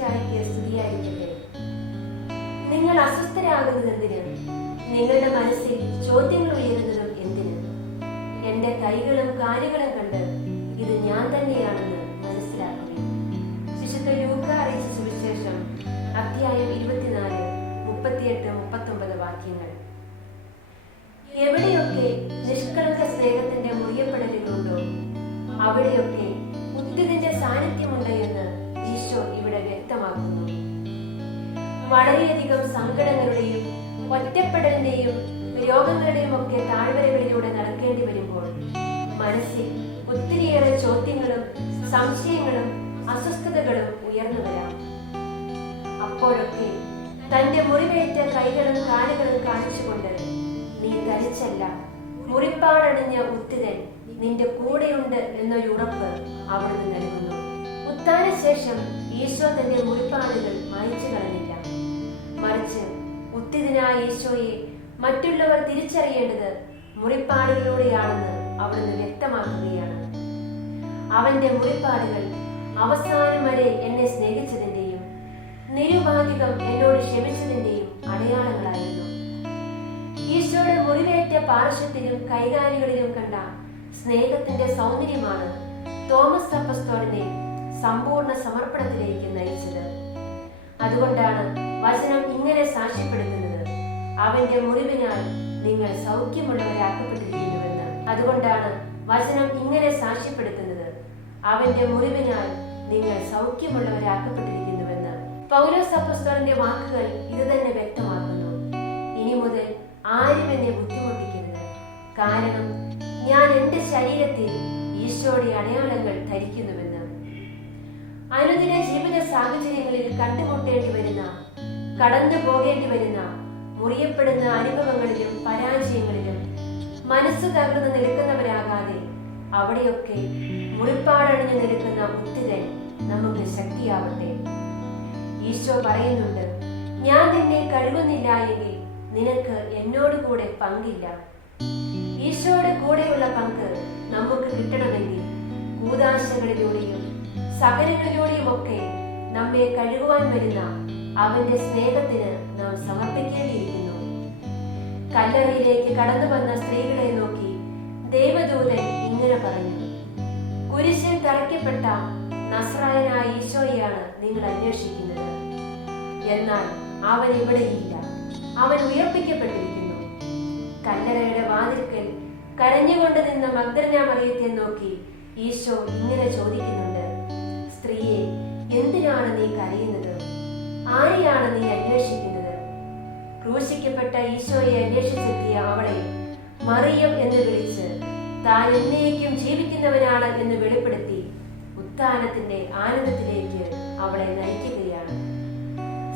മിശിഹായിക്ക് സ്തുതിയായിരിക്കട്ടെ നിങ്ങൾ അസ്വസ്ഥരാകുന്നത് എന്തിന്? നിങ്ങളുടെ മനസ്സിൽ ചോദ്യങ്ങൾ ഉയരുന്നതും എന്തിന്? എന്റെ കൈകളും കാലുകളും കണ്ട് ഇത് ഞാൻ തന്നെയാണെന്ന് മനസ്സിലാക്കുക വിശുദ്ധ ലൂക്ക അറിയിച്ച സുവിശേഷം അധ്യായം ഇരുപത്തിനാല് മുപ്പത്തിയെട്ട് മുപ്പത്തൊമ്പത് വാക്യങ്ങൾ. എവിടെയൊക്കെ നിഷ്കളങ്ക സ്നേഹത്തിന്റെ മുറിയപ്പെടലുകളുണ്ടോ അവിടെയൊക്കെ ഉത്തിതിന്റെ സാന്നിധ്യമുണ്ട് എന്ന് വളരെയധികം സങ്കടങ്ങളുടെയും ഒറ്റപ്പെടലിന്റെയും രോഗങ്ങളുടെയും ഒക്കെ താഴ്വരകളിലൂടെ നടക്കേണ്ടി വരുമ്പോൾ മനസ്സിൽ ഒത്തിരിയേറെ ചോദ്യങ്ങളും സംശയങ്ങളും അസ്വസ്ഥതകളും ഉയർന്നു വരാം. അപ്പോഴൊക്കെ തന്റെ മുറിവേറ്റ കൈകളും കാലുകളും കാണിച്ചുകൊണ്ട് നീ ധരിച്ചല്ല. മുറിപ്പാടണിഞ്ഞ ഉത്തിരൻ നിന്റെ കൂടെയുണ്ട് എന്നൊരു ഉറപ്പ് അവിടുന്ന് നൽകുന്നു. ഉത്താനശേഷം ഈശോ തന്റെ മുറിപ്പാടുകൾ മായച്ചു കളഞ്ഞില്ല. മറിച്ച് ഉത്തിതനായ ഈശോയെ മറ്റുള്ളവർ തിരിച്ചറിയേണ്ടത് മുറിപ്പാടുകളിലൂടെയാണെന്ന് അവിടുന്ന് വ്യക്തമാക്കുകയാണ്. അവന്റെ മുറിപ്പാടുകൾ അവസാനം വരെ എന്നെ സ്നേഹിച്ചതിന്റെയും നിരുപാധികം എന്നോട് ക്ഷമിച്ചതിന്റെയും അടയാളങ്ങളായിരുന്നു. ഈശോയുടെ മുറിവേറ്റ പാർശ്വത്തിലും കൈകാലികളിലും കണ്ട സ്നേഹത്തിന്റെ സൗന്ദര്യമാണ് തോമസ് അപ്പസ്തോലിനെ സമ്പൂർണ സമർപ്പണത്തിലേക്ക് നയിച്ചത് അതുകൊണ്ടാണ് വചനം ഇങ്ങനെ സാക്ഷ്യപ്പെടുത്തുന്നത്. അവന്റെ മുറിവിനാൽ നിങ്ങൾ സൗഖ്യമുള്ളവരാക്കപ്പെട്ടിരിക്കുന്നുവെന്ന്. അതുകൊണ്ടാണ് വചനം ഇങ്ങനെ സാക്ഷ്യപ്പെടുത്തുന്നത്. അവന്റെ മുറിവിനാൽ നിങ്ങൾ സൗഖ്യമുള്ളവരാക്കപ്പെട്ടിരിക്കുന്നുവെന്ന്. പൗലോസ് വാക്കുകൾ ഇത് തന്നെ വ്യക്തമാക്കുന്നു. ഇനി മുതൽ ആരും എന്നെ ബുദ്ധിമുട്ടിക്കരുത്. കാരണം ഞാൻ എന്റെ ശരീരത്തിൽ ഈശോയുടെ അടയാളങ്ങൾ ധരിക്കുന്നുവെന്ന്. അനുദിന ജീവിത സാഹചര്യങ്ങളിൽ കണ്ടുമുട്ടേണ്ടി വരുന്ന കടന്നു പോകേണ്ടി വരുന്ന മുറിയപ്പെടുന്ന അനുഭവങ്ങളിലും പരാജയങ്ങളിലും മനസ്സ് തകർന്ന് നിൽക്കുന്നവരാകാതെ അവിടെയൊക്കെ മുറിപ്പാടണിഞ്ഞു നിൽക്കുന്ന ഉത്തിരൻ നമുക്ക് ശക്തിയാവട്ടെ. ഈശോ പറയുന്നുണ്ട് ഞാൻ നിന്നെ കഴുകുന്നില്ല എങ്കിൽ നിനക്ക് എന്നോട് കൂടെ പങ്കില്ല. ഈശോയുടെ കൂടെയുള്ള പങ്ക് നമുക്ക് കിട്ടണമെങ്കിൽ കൂതാശകളിലൂടെയും സഹനങ്ങളിലൂടെയും ഒക്കെ നമ്മെ കഴുകുവാൻ വരുന്ന അവന്റെ സ്നേഹത്തിന് നാം സമർപ്പിക്കേണ്ടിയിരിക്കുന്നു. കല്ലറയിലേക്ക് കടന്നു വന്ന സ്ത്രീകളെ നോക്കി ദേവദൂതൻ ഇങ്ങനെ പറഞ്ഞു കുരിശിൽ തറയ്ക്കപ്പെട്ട നസ്രായനായ ഈശോയെയാണ് നിങ്ങൾ അന്വേഷിക്കുന്നത്. എന്നാൽ അവൻ ഇവിടെയില്ല അവൻ ഉയർപ്പിക്കപ്പെട്ടിരിക്കുന്നു. കല്ലറയുടെ വാതിൽക്കൽ കരഞ്ഞുകൊണ്ട് നിന്ന മഗ്ദലന മറിയത്തെ നോക്കി ഈശോ ഇങ്ങനെ ചോദിക്കുന്നുണ്ട് ആരെയാണ് നീ അന്വേഷിക്കുന്നത്? ക്രൂശിക്കപ്പെട്ട ഈശോയെ അന്വേഷിച്ചെത്തിയ അവളെ മറിയം എന്ന് വിളിച്ച് താൻ എന്നേക്കും ജീവിക്കുന്നവനാണ് എന്ന് വെളിപ്പെടുത്തി ഉത്ഥാനത്തിന്റെ ആനന്ദത്തിലേക്ക് അവളെ നയിക്കുകയാണ്.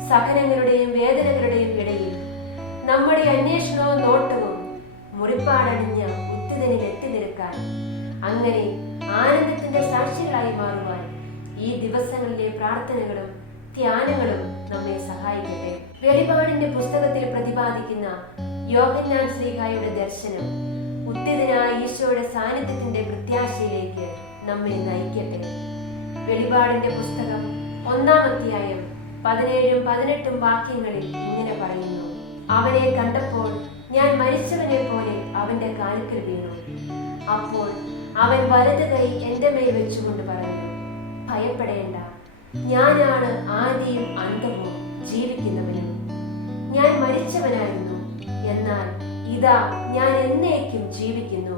സഹനങ്ങളുടെയും വേദനകളുടെയും ഇടയിൽ നമ്മുടെ അന്വേഷണവും നോട്ടവും മുറിപ്പാടണിഞ്ഞ ഉത്തിതനിൽ എത്തി നിൽക്കാൻ അങ്ങനെ ആനന്ദത്തിന്റെ സാക്ഷികളായി മാറുവാൻ ഈ ദിവസങ്ങളിലെ പ്രാർത്ഥനകളും ധ്യാനങ്ങളും നമ്മെ സഹായിക്കട്ടെ. വെളിപാടിന്റെ പുസ്തകത്തിൽ പ്രതിപാദിക്കുന്ന യോഹന്നാൻ ശ്രീഹായുടെ ദർശനം ഉത്തിതനായ ഈശോയുടെ സാന്നിധ്യത്തിന്റെ പ്രത്യാശയിലേക്ക് നമ്മെ നയിക്കട്ടെ. വെളിപാടിന്റെ പുസ്തകം ഒന്നാം അധ്യായം പതിനേഴും പതിനെട്ടും വാക്യങ്ങളിൽ ഇങ്ങനെ പറയുന്നു. അവനെ കണ്ടപ്പോൾ ഞാൻ മരിച്ചവനെ പോലെ അവന്റെ കാൽക്കൽ വീണു. അപ്പോൾ അവൻ വലത് കൈ എന്റെ മേൽ വെച്ചുകൊണ്ട് പറഞ്ഞു ഭയപ്പെടേണ്ട. ഞാനാണ് ആദിയും അന്തവും ജീവിക്കുന്നവനും. ഞാൻ മരിച്ചവനായിരുന്നു. എന്നാൽ ഇതാ ഞാൻ എന്നേക്കും ജീവിക്കുന്നു.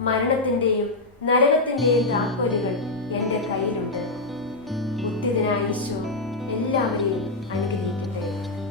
മരണത്തിന്റെയും നരകത്തിന്റെയും താക്കോലുകൾ എന്റെ കയ്യിലുണ്ട്. ബുദ്ധിതനായ ഈശോ എല്ലാവരെയും അനുഗ്രഹിക്കും